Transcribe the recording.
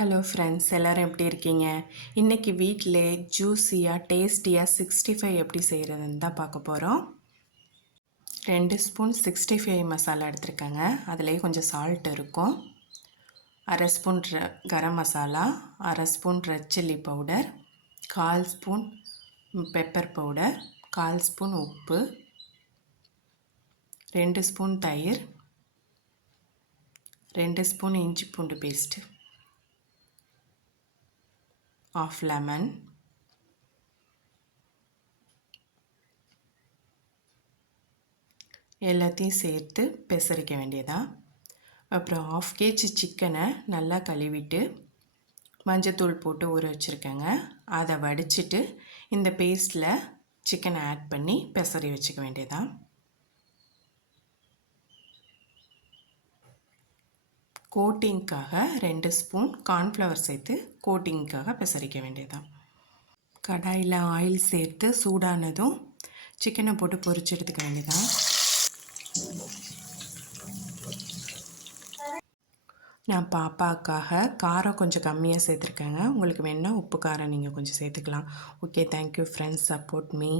Hello friends, எல்லோரும் எப்படி இருக்கீங்க? இன்றைக்கி வீட்டில் ஜூஸியாக டேஸ்டியாக 65 எப்படி செய்கிறதுன்னு தான் பார்க்க போகிறோம். 2 ஸ்பூன் 65 மசாலா எடுத்துருக்கேங்க. அதுலேயே கொஞ்சம் சால்ட் இருக்கும். 1/2 spoon garam masala, 1/2 spoon red chilli powder, 1/4 spoon pepper powder, 1/4 spoon உப்பு, 2 ஸ்பூன் தயிர், 2 ஸ்பூன் இஞ்சி பூண்டு பேஸ்ட்டு, 1/2 லெமன், எல்லாத்தையும் சேர்த்து பெசரிக்க வேண்டியதான். அப்புறம் 1/2 kg சிக்கனை நல்லா கழுவிட்டு மஞ்சத்தூள் போட்டு ஊற வச்சுருக்கேங்க. அதை வடிச்சிட்டு இந்த பேஸ்ட்டில் சிக்கனை ஆட் பண்ணி பெசரி வச்சுக்க வேண்டியதான். கோட்டிங்க்காக 2 ஸ்பூன் கார்ன்ஃப்ளவர் சேர்த்து கோட்டிங்க்காக பெசரிக்க வேண்டியதான். கடாயில் ஆயில் சேர்த்து சூடானதும் சிக்கனை போட்டு பொரிச்சு எடுத்துக்க வேண்டியதான். நான் பாப்பாக்காக காரம் கொஞ்சம் கம்மியாக சேர்த்துருக்கேங்க. உங்களுக்கு வேணுன்னா உப்பு காரம் நீங்கள் கொஞ்சம் சேர்த்துக்கலாம். Okay, thank you friends, support me.